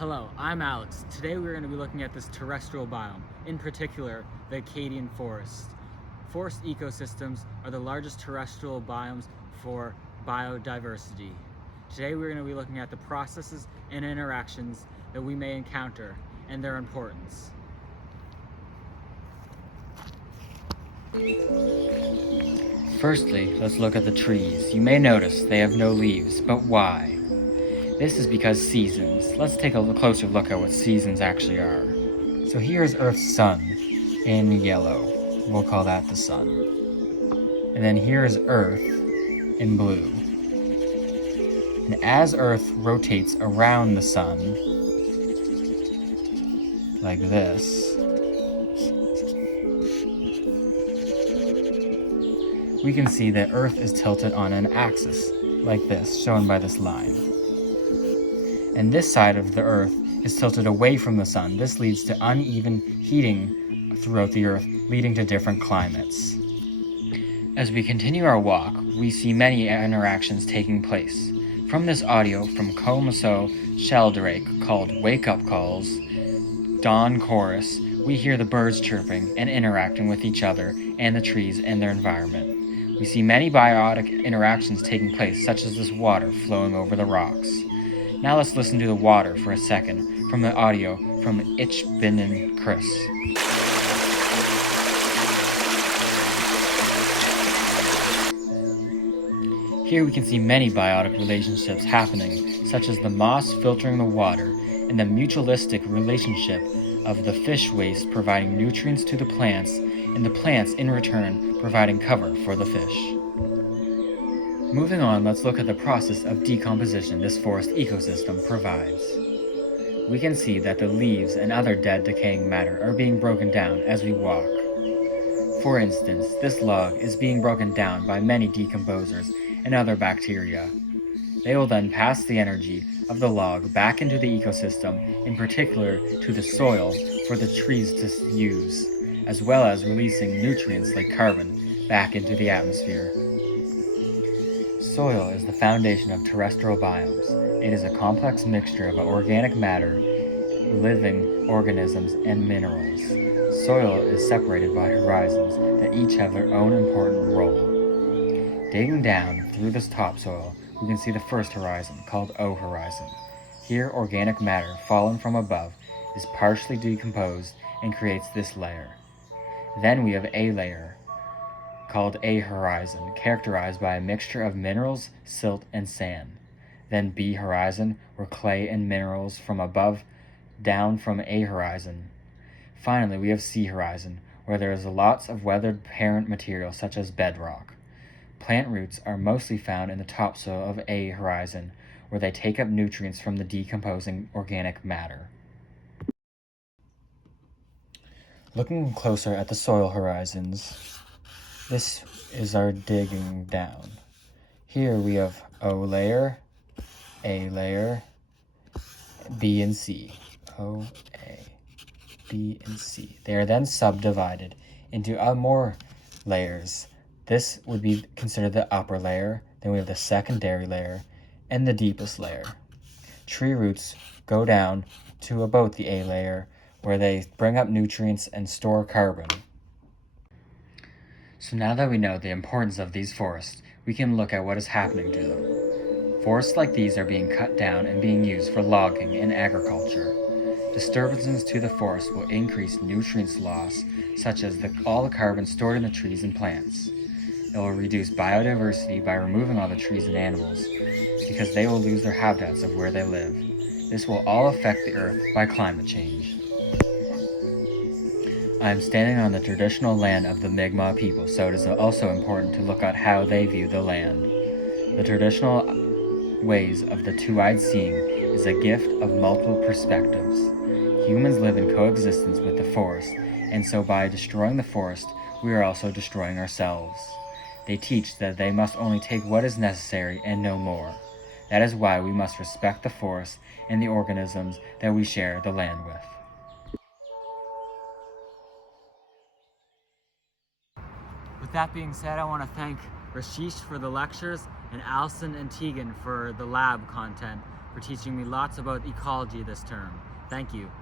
Hello, I'm Alex. Today we're going to be looking at this terrestrial biome, in particular the Acadian forest. Forest ecosystems are the largest terrestrial biomes for biodiversity. Today we're going to be looking at the processes and interactions that we may encounter and their importance. Firstly, let's look at the trees. You may notice they have no leaves, but why? This is because seasons. Let's take a closer look at what seasons actually are. So here's Earth's sun in yellow. We'll call that the sun. And then here's Earth in blue. And as Earth rotates around the sun, like this, we can see that Earth is tilted on an axis, like this, shown by this line. And this side of the Earth is tilted away from the sun. This leads to uneven heating throughout the Earth, leading to different climates. As we continue our walk, we see many interactions taking place. From this audio from Comoso Sheldrake called Wake Up Calls, Dawn Chorus, we hear the birds chirping and interacting with each other and the trees and their environment. We see many biotic interactions taking place, such as this water flowing over the rocks. Now let's listen to the water for a second from the audio from Ich Bin Chris. Here we can see many biotic relationships happening, such as the moss filtering the water and the mutualistic relationship of the fish waste providing nutrients to the plants and the plants in return providing cover for the fish. Moving on, let's look at the process of decomposition this forest ecosystem provides. We can see that the leaves and other dead decaying matter are being broken down as we walk. For instance, this log is being broken down by many decomposers and other bacteria. They will then pass the energy of the log back into the ecosystem, in particular to the soil for the trees to use, as well as releasing nutrients like carbon back into the atmosphere. Soil is the foundation of terrestrial biomes. It is a complex mixture of organic matter, living organisms, and minerals. Soil is separated by horizons that each have their own important role. Digging down through this topsoil, we can see the first horizon, called O horizon. Here, organic matter fallen from above is partially decomposed and creates this layer. Then we have A layer, called A horizon, characterized by a mixture of minerals, silt, and sand. Then B horizon, where clay and minerals from above down from A horizon. Finally, we have C horizon, where there is lots of weathered parent material such as bedrock. Plant roots are mostly found in the topsoil of A horizon, where they take up nutrients from the decomposing organic matter. Looking closer at the soil horizons, this is our digging down. Here we have O layer, A layer, B and C. O, A, B, and C. They are then subdivided into more layers. This would be considered the upper layer. Then we have the secondary layer and the deepest layer. Tree roots go down to about the A layer, where they bring up nutrients and store carbon. So now that we know the importance of these forests, we can look at what is happening to them. Forests like these are being cut down and being used for logging and agriculture. Disturbances to the forest will increase nutrients loss, such as all the carbon stored in the trees and plants. It will reduce biodiversity by removing all the trees and animals, because they will lose their habitats of where they live. This will all affect the earth by climate change. I am standing on the traditional land of the Mi'kmaq people, so it is also important to look at how they view the land. The traditional ways of the two-eyed seeing is a gift of multiple perspectives. Humans live in coexistence with the forest, and so by destroying the forest, we are also destroying ourselves. They teach that they must only take what is necessary and no more. That is why we must respect the forest and the organisms that we share the land with. With that being said, I want to thank Rashish for the lectures and Allison and Tegan for the lab content. for teaching me lots about ecology this term. Thank you.